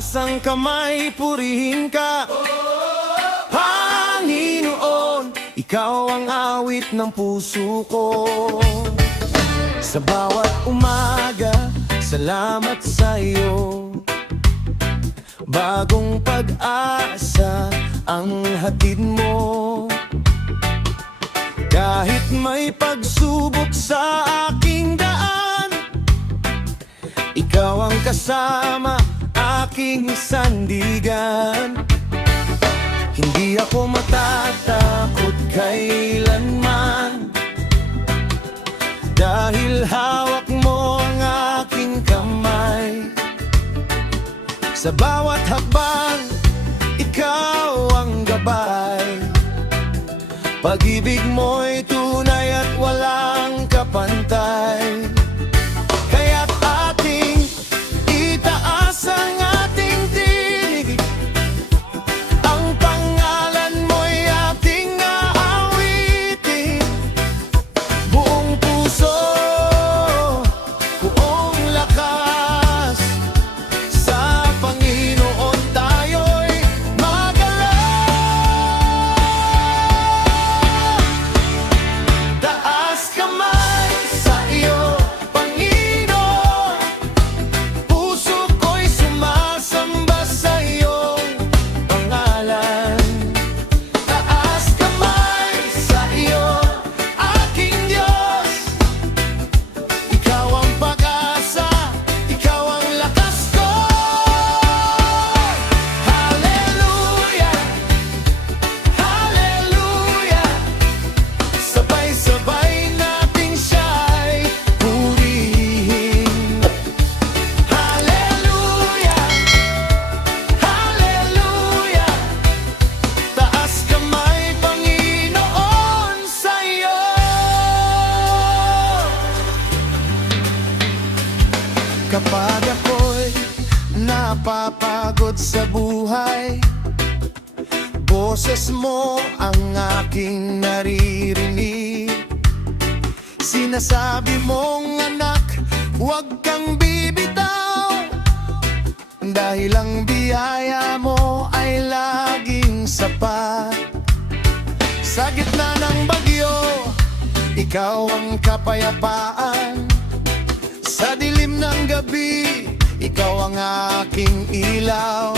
Taas ang kamay, purihin ka, Panginoon. Ikaw ang awit ng puso ko. Sa bawat umaga, salamat sa iyo. Bagong pag-asa ang hatid mo. Kahit may pagsubok sa aking daan, ikaw ang kasama, aking sandigan. Hindi ako matatakot kailanman, dahil hawak mo ang aking kamay. Sa bawat hakbang, ikaw ang gabay. Pag-ibig mo'y tunay at walang kapantay. Kaya't ating itaas ang ating tinig, ang pangalan mo'y ating aawitin. Buong puso, buong lakas, sa Panginoon tayo'y taas kamay sa iyo, Panginoon. Puso ko'y sumasamba sa iyong pangalan. Taas kamay sa iyo, aking Diyos. Ikaw ang pag-asa, ikaw ang lakas ko. Hallelujah, hallelujah. Sabay-sabay nating siya'y purihin. Hallelujah, hallelujah. Taas kamay, Panginoon, sa iyo. Kapag ako'y napapagod sa buhay, boses mo ang aking naririnig. Sinasabi mong anak, huwag kang bibitaw, dahil ang biyaya mo ay laging sapat. Sa gitna ng bagyo, ikaw ang kapayapaan. Sa dilim ng gabi, ikaw ang aking ilaw.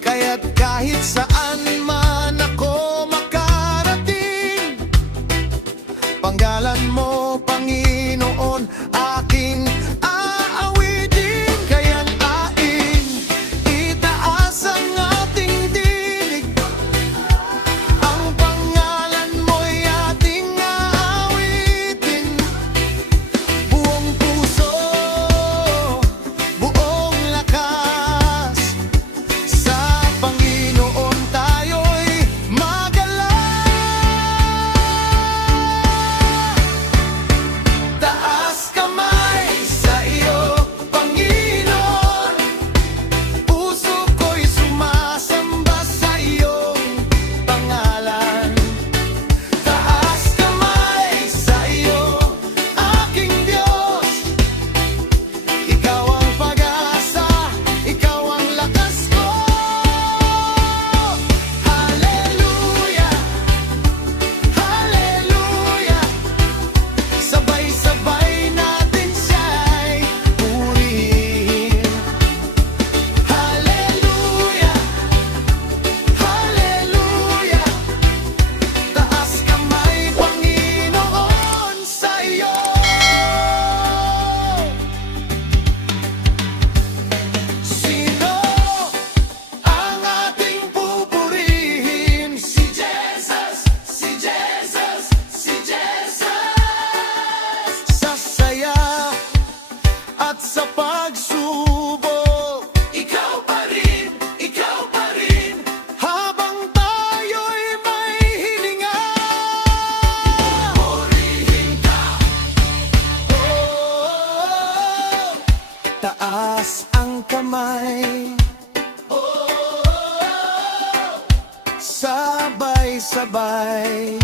Kaya't kahit saan man ako makarating, panggalan mo, Panginoon, aking aawitin. Kaya't itaas ang ating dinig, ang pangalan mo'y ating aawitin. Buong puso, buong lakas, sa Panginoon tayo'y taas kamay sa iyo, Panginoon. Puso ko'y sumasamba sa iyong pangalan. Taas kamay sa iyo, aking Diyos. Ikaw ang pag-asa, ikaw ang lakas ko. Hallelujah, hallelujah. Sabay-sabay natin siya'y purihin. Hallelujah, hallelujah. Taas kamay, Panginoon, sa iyo. Sino ang ating pupurihin? Si Jesus, si Jesus, si Jesus. Sa saya at sa pagsubok, ikaw pa rin, ikaw pa rin. Habang tayo'y may hininga, purihin ka. Taas ang kamay, sabay-sabay.